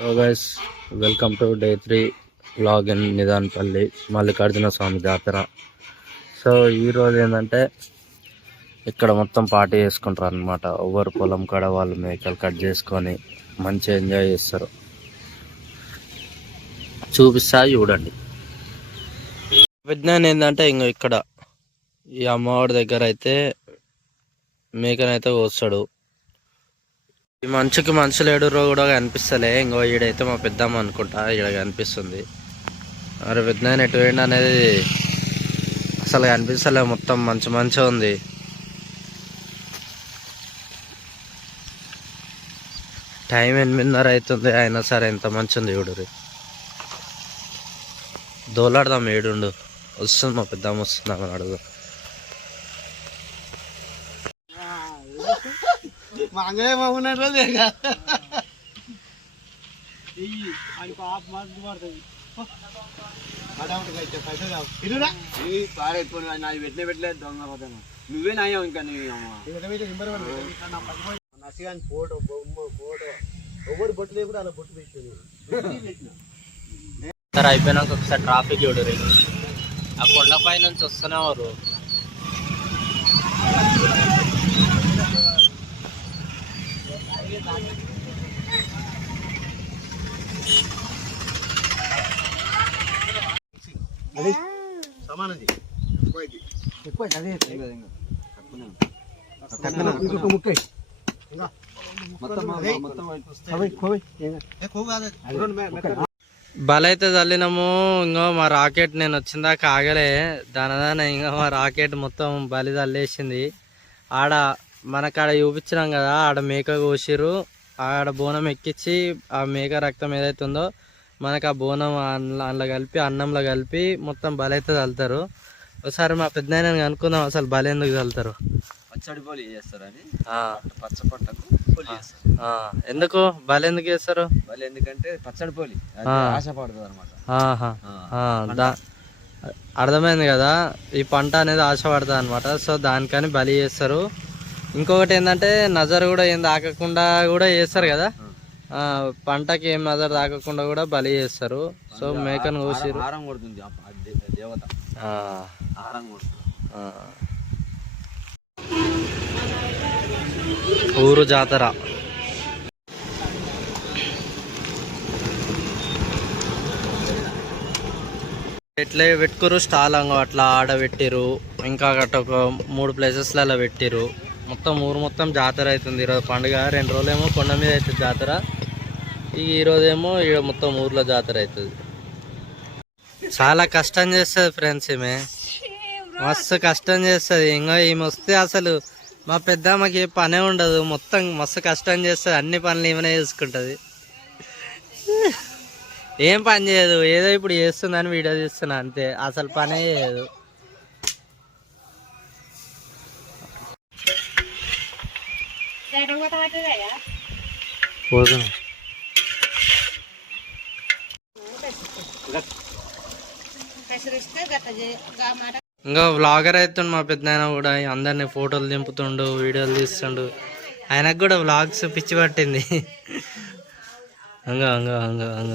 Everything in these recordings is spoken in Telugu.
So guys, welcome to day 3 vlog in Nidanpalli Mallikarjuna Swamy Jatara. So ఈరోజు ఏంటంటే ఇక్కడ మొత్తం పార్టీ చేసుకుంటారు అనమాట. ఎవరు పొలం కాడ వాళ్ళు మేకలు కట్ చేసుకొని మంచిగా ఎంజాయ్ చేస్తారు. చూపిస్తా చూడండి. విజ్ఞానం ఏంటంటే ఇంకో ఇక్కడ ఈ అమ్మవాడి దగ్గర అయితే మేకనైతే కోస్తాడు. ఈ మంచుకి మనుషులు ఏడురో కూడా కనిపిస్తలే. ఇంకో ఈడైతే మా పెద్దమ్మ అనుకుంటా, ఈడ కనిపిస్తుంది. మరి విజ్ఞానం ఎటు వేయండి అనేది అసలు కనిపిస్తలే. మొత్తం మంచిగా ఉంది. టైం 8:30 అవుతుంది, అయినా సరే ఎంత మంచి ఉంది చూడు. దోలాడదాం, ఏడుండు వస్తుంది. మా పెద్దమ్మ వస్తుంది, అని అడుగు. పెట్టలేదు నువ్వే నాయవు. ఇంకా ఫోటో ఫోటో ఎవరు బొట్టు లేకుండా అలా బొట్టు సార్ అయిపోయినాక ఒకసారి ట్రాఫిక్ చూడు. ఆ కొండపై నుంచి వస్తూనే వారు. అది సమానం ఎక్కువ అదే ముక్క బలైతే చల్లినాము. ఇంకో మా రాకెట్ నేను వచ్చిందాక ఆగలే. దానదాన ఇంకా మా రాకెట్ మొత్తం బలి చల్లేసింది. ఆడ మనకాడ చూపించినాం కదా, ఆడ మేక కోసిరు. ఆడ బోనం ఎక్కించి ఆ మేక రక్తం ఏదైతే ఉందో మనకు ఆ బోనం అందులో కలిపి అన్నంలో కలిపి మొత్తం బలైతే చల్లుతారు. ఒకసారి మా పెద్దయినా అనుకుందాం అసలు బలి ఎందుకు చల్లుతారు. పచ్చడి పోలి చేస్తారని, పచ్చ పంటకు ఎందుకు బలి ఎందుకు చేస్తారు? బలి ఎందుకంటే పచ్చడి పోలి ఆశపడుతుంది అనమాట. అర్థమైంది కదా, ఈ పంట అనేది ఆశపడుతుంది అనమాట. సో దానికని బలి చేస్తారు. ఇంకొకటి ఏంటంటే నజర్ కూడా ఏం తాకకుండా కూడా చేస్తారు కదా, పంటకి ఏం నజర్ తాకకుండా కూడా బలి చేస్తారు. సో మేకను కోసి ఆరం కొడుతుంది దేవత, ఆరం కొడుతుంది. ఊరు జాతర ఎట్లా పెట్టుకురు. స్టాల్ అంగో అట్లా ఆడబెట్టిరు. ఇంకా అట్లా ఒక 3 ప్లేసెస్లలో పెట్టిరు. మొత్తం ఊరు మొత్తం జాతర అవుతుంది ఈరోజు. పండుగ 2 రోజులేమో కొండ మీద అవుతుంది జాతర. ఈరోజేమో ఇక్కడ మొత్తం ఊర్లో జాతర అవుతుంది. చాలా కష్టం చేస్తుంది ఫ్రెండ్స్. ఈమె మస్తు కష్టం చేస్తుంది. ఇంకా ఈమె వస్తే అసలు మా పెద్దమ్మకి ఏ పనే ఉండదు. మొత్తం మస్తు కష్టం చేస్తుంది. అన్ని పనులు ఏమైనా చేసుకుంటుంది. ఏం పని చేయదు. ఏదో ఇప్పుడు చేస్తుందని వీడియో తీస్తున్నా అంతే, అసలు పనే చేయదు. పోదు ఇంకా వ్లాగర్ అవుతుండు మా పెద్దనాయన కూడా. అందరినీ ఫోటోలు దింపుతుండు, వీడియోలు తీస్తుండు. ఆయనకు కూడా వ్లాగ్స్ పిచ్చి పట్టింది. అంగ అంగ అంగ అంగ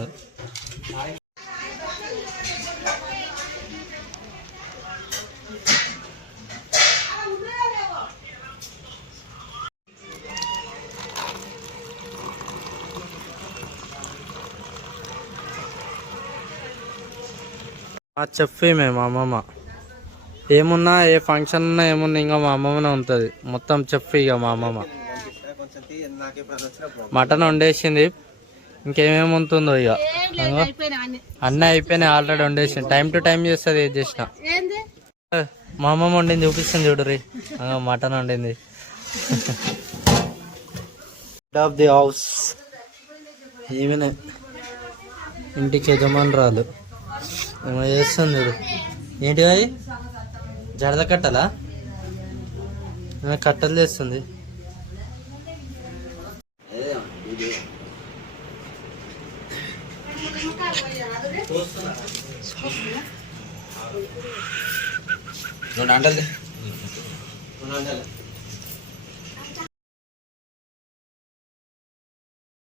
చెప్పి మా అమ్మమ్మ ఏమున్నా, ఏ ఫంక్షన్ ఉన్నా ఏమున్నా ఇంకా మా అమ్మమ్మనే ఉంటుంది మొత్తం. చెప్పి ఇక మా అమ్మమ్మ మటన్ వండేసింది. ఇంకేమేమి ఉంటుందో ఇక అన్నీ అయిపోయినాయి ఆల్రెడీ వండేసింది. టైం టు టైం చేస్తుంది ఏది చేసిన. మా అమ్మమ్మ వండింది చూపిస్తుంది చూడు రీ. మటన్ వండింది. హెడ్ ఆఫ్ ది హౌస్ ఈమెనే, ఇంటికి యజమానురాలు. ఏమో చేస్తుంది చూడు. ఏంటి అవి జడద కట్టలా? కట్టలు చేస్తుంది. రెండు అంటలు